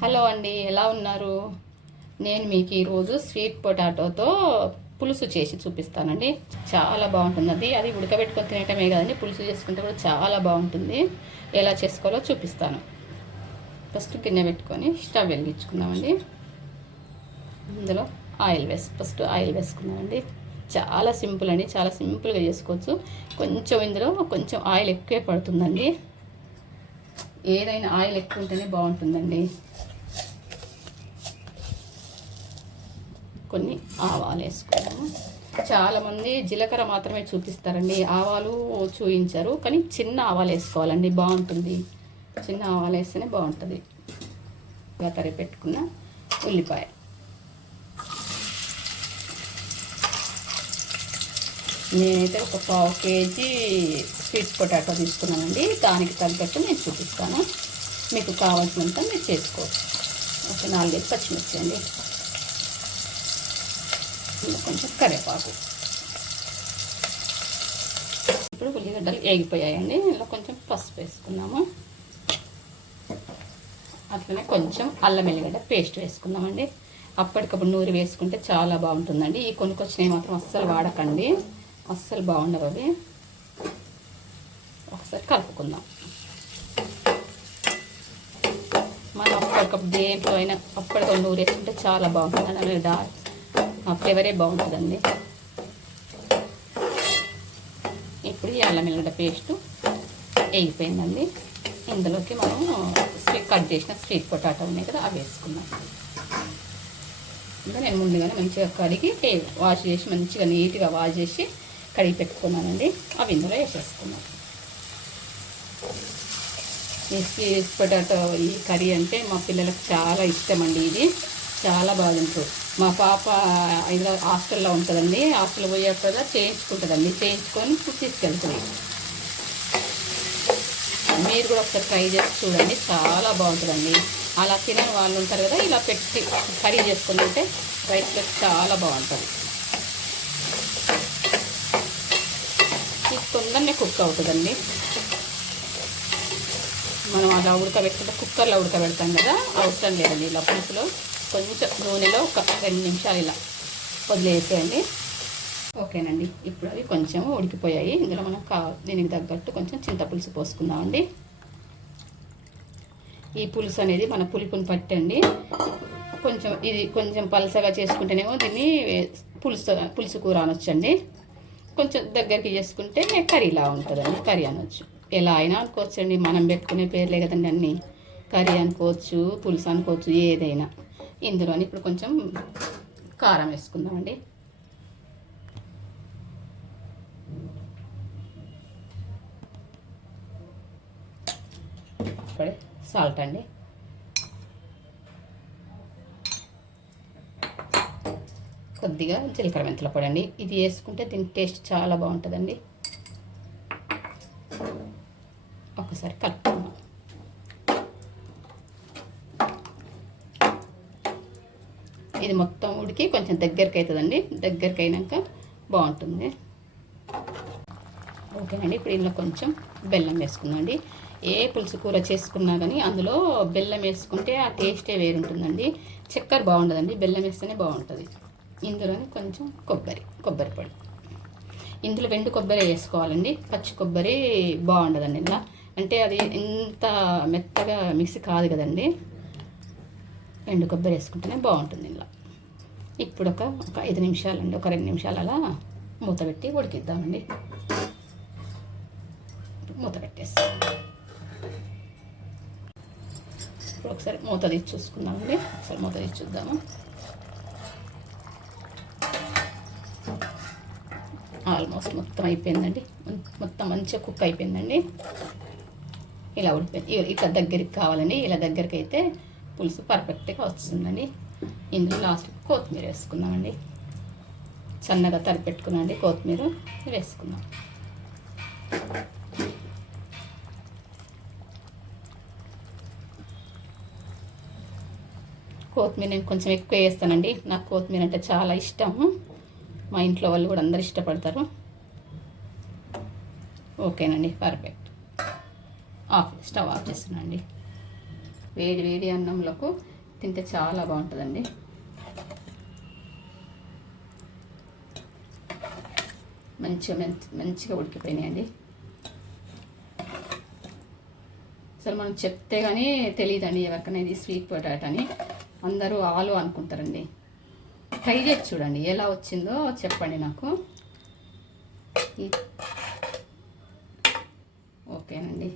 Hello అండి, ఎలా ఉన్నారు? నేను మీకు ఈరోజు స్వీట్ పొటాటోతో పులుసు చేసి చూపిస్తానండి. చాలా బాగుంటుంది. అది ఉడకబెట్టుకొని తినటమే కదండి, పులుసు చేసుకుంటే కూడా చాలా బాగుంటుంది. ఎలా చేసుకోవాలో చూపిస్తాను. ఫస్ట్ గిన్నె పెట్టుకొని స్టవ్ వెలిగించుకున్నామండి. ఇందులో ఫస్ట్ ఆయిల్ వేసుకున్నామండి. చాలా సింపుల్ అండి, చాలా సింపుల్గా చేసుకోవచ్చు. ఇందులో కొంచెం ఆయిల్ ఎక్కువే పడుతుందండి. ఏదైనా ఆయిల్ ఎక్కువ ఉంటేనే బాగుంటుందండి. కొన్ని ఆవాలు వేసుకున్నాము. చాలామంది జీలకర్ర మాత్రమే చూపిస్తారండి, ఆవాలు చూపించరు. కానీ చిన్న ఆవాలు వేసుకోవాలండి, బాగుంటుంది. చిన్న ఆవాలు వేస్తేనే బాగుంటుంది. తరిగి పెట్టుకున్న ఉల్లిపాయ, నేనైతే ఒక 1/2 కేజీ స్వీట్ పొటాటో తీసుకున్నానండి. దానికి తగ్గట్టు నేను చూపిస్తాను. మీకు కావాల్సినంత మీరు చేసుకోవచ్చు. ఒక 4-5 పచ్చిమిర్చి అండి, కొంచెం కరివేపాకు. ఇప్పుడు ఉల్లిగడ్డలు వేగిపోయాయండి. ఇందులో కొంచెం పసుపు వేసుకున్నాము. అట్లనే కొంచెం అల్లం ఎల్లిగడ్డ పేస్ట్ వేసుకున్నామండి. అప్పటికప్పుడు నూరి వేసుకుంటే చాలా బాగుంటుందండి. ఈ కొనుక్కొచ్చినవి మాత్రం అస్సలు వాడకండి, అస్సలు బాగుండవు అవి. ఒకసారి కలుపుకుందాం. మనం అప్పటికప్పుడు దేంట్లో అయినా అప్పటికప్పుడు నూరు వేసుకుంటే చాలా బాగుంటుంది అండి. ఆ ఫ్లేవరే బాగుంటుందండి. ఇప్పుడు ఈ అల్లం ఎల్లిగడ్డ పేస్టు వేగిపోయిందండి. ఇందులోకి మనం కట్ చేసిన స్వీట్ పొటాటో ఉన్నాయి కదా, అవి వేసుకున్నాం. ఇంకా నేను ముందుగానే మంచిగా కడిగి వాష్ చేసి మంచిగా నీట్గా వాష్ చేసి కడిగి పెట్టుకున్నానండి. అవి ఇందులో వేసేసుకున్నాం. ఈ స్వీట్ పొటాటో ఈ కర్రీ అంటే మా పిల్లలకు చాలా ఇష్టం అండి. ఇది చాలా బాగుంటుంది. మా పాప హాస్టల్లో ఉంటుందండి. హాస్టల్ పోయాక కదా చేయించుకుంటుందండి, చేయించుకొని తీసుకెళ్తుంది. మీరు కూడా ఒకసారి ట్రై చేసి చూడండి, చాలా బాగుంటుందండి. అలా తినని వాళ్ళు ఉంటారు కదా, ఇలా పెట్టి కర్రీ చేసుకుంటుంటే రైస్లో చాలా బాగుంటుంది. ఇది తొందరనే కుక్ అవుతుందండి. మనం అలా ఉడకబెట్టుకుంటే కుక్కర్లో ఉడకబెడతాం కదా, అవసరం లేదండి. ఇలా పులుసులో కొంచెం నూనెలో ఒక 2 నిమిషాలు ఇలా వదిలేసేయండి. ఓకేనండి, ఇప్పుడు అవి కొంచెం ఉడికిపోయాయి. ఇందులో మనం దీనికి తగ్గట్టు కొంచెం చింతపులుసు పోసుకుందామండి. ఈ పులుసు అనేది మన పులుపుని పట్టండి. ఇది కొంచెం పలసగా చేసుకుంటేనేమో దీన్ని పులుసు కూర అనొచ్చండి. కొంచెం దగ్గరికి చేసుకుంటే కర్రీలా ఉంటుందండి, కర్రీ అనొచ్చు. ఎలా అయినా అనుకోవచ్చండి, మనం పెట్టుకునే పేర్లే కదండి అన్నీ. కర్రీ అనుకోవచ్చు, పులుసు అనుకోవచ్చు, ఏదైనా. ఇందులోని ఇప్పుడు కొంచెం కారం వేసుకుందామండి. ఇప్పుడే సాల్ట్ అండి, కొద్దిగా జీలకర్ర మెంతుల పొడి అండి. ఇది వేసుకుంటే దీని టేస్ట్ చాలా బాగుంటుందండి. ఒకసారి కలుపుకుందాం. ఇది మొత్తం ఉడికి కొంచెం దగ్గరికి అవుతుందండి. దగ్గరికి అయినాక బాగుంటుంది. ఓకేనండి, ఇప్పుడు ఇందులో కొంచెం బెల్లం వేసుకుందామండి. ఏ పులుసు కూర చేసుకున్నా కానీ అందులో బెల్లం వేసుకుంటే ఆ టేస్టే వేరుంటుందండి. చక్కెర బాగుండదండి, బెల్లం వేస్తేనే బాగుంటుంది. ఇందులోనే కొంచెం కొబ్బరి పొడి. ఇందులో వెండు కొబ్బరి వేసుకోవాలండి, పచ్చి కొబ్బరి బాగుండదండి. ఇలా అంటే అది ఇంత మెత్తగా మిక్సీ కాదు కదండి, ఎండు కొబ్బరి వేసుకుంటేనే బాగుంటుంది ఇలా. ఇప్పుడు ఒక 5 నిమిషాలండి, ఒక 2 నిమిషాలు అలా మూత పెట్టి ఉడికిద్దామండి. మూత పెట్టేస్తాం. ఇప్పుడు ఒకసారి మూత తీసి చూసుకుందామండి. ఒకసారి మూత తీసి చూద్దాము. ఆల్మోస్ట్ మొత్తం అయిపోయిందండి, మొత్తం మంచిగా కుక్ అయిపోయిందండి. ఇలా ఉడిపోయింది. ఇట్లా దగ్గరికి కావాలండి, ఇలా దగ్గరికి అయితే పులుసు పర్ఫెక్ట్గా వస్తుందండి. ఇందులో లాస్ట్ కొత్తిమీర వేసుకుందామండి. సన్నగా తరిపెట్టుకున్నాండి కొత్తిమీర వేసుకుందాం. కొత్తిమీర నేను కొంచెం ఎక్కువ వేస్తానండి, నాకు కొత్తిమీర అంటే చాలా ఇష్టము. మా ఇంట్లో వాళ్ళు కూడా అందరు ఇష్టపడతారు. ఓకేనండి, పర్ఫెక్ట్. స్టవ్ ఆఫ్ చేస్తున్నానండి. వేడి వేడి అన్నంలోకి తింటే చాలా బాగుంటుందండి. మంచిగా ఉడికిపోయినాయండి. అసలు మనం చెప్తే కానీ తెలియదండి ఎవరికైనా ఇది స్వీట్ పొటాటో అని. అందరూ ఆలు అనుకుంటారండి. ట్రై చేసి చూడండి, ఎలా వచ్చిందో చెప్పండి నాకు. ఓకేనండి.